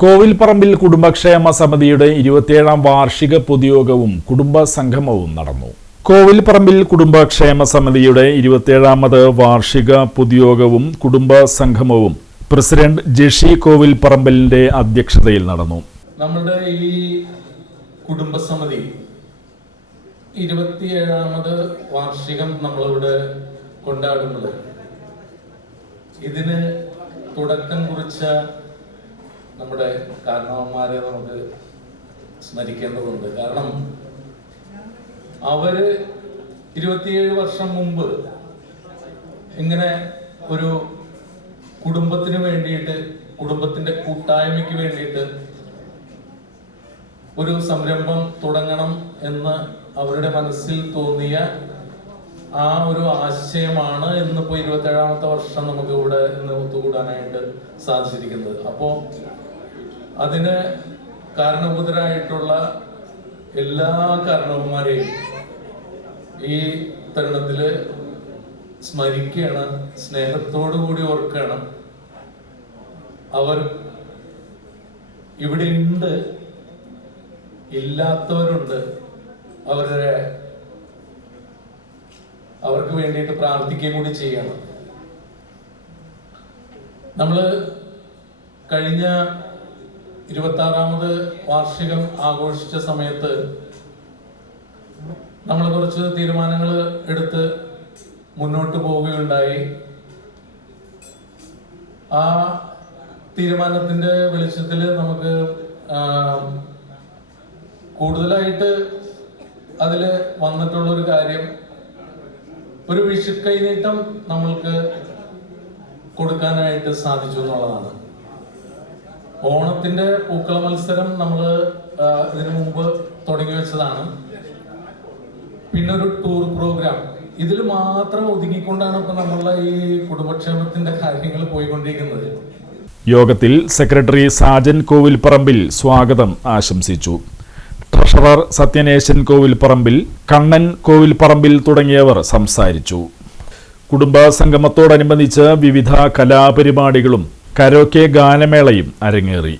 കോവിൽപ്പറമ്പിൽ കുടുംബക്ഷേമ സമിതിയുടെ 27ാം വാർഷിക പൊതുയോഗവും കുടുംബ സംഗമവും നടന്നു. കോവിൽപ്പറമ്പിൽ കുടുംബക്ഷേമ സമിതിയുടെ 27ാമത് വാർഷിക പൊതുയോഗവും കുടുംബ സംഗമവും പ്രസിഡന്റ് ജെഷി കോവിൽപ്പറമ്പിലിന്റെ അധ്യക്ഷതയിൽ നടന്നു. നമ്മുടെ ഈ കുടുംബസമിതി 27ാമത് വാർഷികം നമ്മളിവിടെ കൊണ്ടാടുന്നത് ഇതിന് തുടക്കം കുറിച്ച നമ്മുടെ കാരണവന്മാരെ നമുക്ക് സ്മരിക്കേണ്ടതുണ്ട്. കാരണം അവര് 27 വർഷം മുമ്പ് ഇങ്ങനെ ഒരു കുടുംബത്തിന് വേണ്ടിയിട്ട്, കുടുംബത്തിന്റെ കൂട്ടായ്മയ്ക്ക് വേണ്ടിയിട്ട് ഒരു സംരംഭം തുടങ്ങണം എന്ന് അവരുടെ മനസ്സിൽ തോന്നിയ ആ ഒരു ആശയമാണ് ഇന്നിപ്പോ 27ാമത്തെ വർഷം നമുക്ക് ഇവിടെ ഇന്ന് ഒത്തുകൂടാനായിട്ട് സാധിച്ചിരിക്കുന്നത്. അപ്പോ അതിന് കാരണഭൂതരായിട്ടുള്ള എല്ലാ കാരണവന്മാരെയും ഈ തരുണത്തില് സ്മരിക്കുകയാണ്, സ്നേഹത്തോടു കൂടി ഓർക്കുകയാണ്. അവർ ഇവിടെ ഉണ്ട്, ഇല്ലാത്തവരുണ്ട്, അവർക്ക് വേണ്ടിയിട്ട് പ്രാർത്ഥിക്കുകയും കൂടി ചെയ്യണം. നമ്മള് കഴിഞ്ഞ 26ാമത് വാർഷികം ആഘോഷിച്ച സമയത്ത് നമ്മൾ കുറച്ച് തീരുമാനങ്ങൾ എടുത്ത് മുന്നോട്ട് പോവുകയുണ്ടായി. ആ തീരുമാനത്തിന്റെ വെളിച്ചത്തിൽ നമുക്ക് കൂടുതലായിട്ട് അതില് വന്നിട്ടുള്ളൊരു കാര്യം, ഒരു വിഷുക്കൈനീട്ടം നമ്മൾക്ക് കൊടുക്കാനായിട്ട് സാധിച്ചു എന്നുള്ളതാണ്. ഓണത്തിന്റെ പൂക്കള മത്സരം നമ്മൾ ഇതിനു മുമ്പ് തുടങ്ങി വെച്ചതാണ്. പിന്നെ ഒരു ടൂർ പ്രോഗ്രാം, ഇതിൽ മാത്രം ഒതുങ്ങിക്കൊണ്ടാണ് ഇപ്പൊ നമ്മളുടെ ഈ കുടുംബക്ഷേമത്തിന്റെ കാര്യങ്ങൾ പോയിക്കൊണ്ടിരിക്കുന്നത്. യോഗത്തിൽ സെക്രട്ടറി സാജൻ കോവിൽപ്പറമ്പിൽ സ്വാഗതം ആശംസിച്ചു. ട്രഷറർ സത്യനേശൻ കോവിൽപ്പറമ്പിൽ, കണ്ണൻ കോവിൽപ്പറമ്പിൽ തുടങ്ങിയവർ സംസാരിച്ചു. കുടുംബ സംഗമത്തോടനുബന്ധിച്ച് വിവിധ കലാപരിപാടികളും കരോക്കെ ഗാനമേളയും അരങ്ങേറി.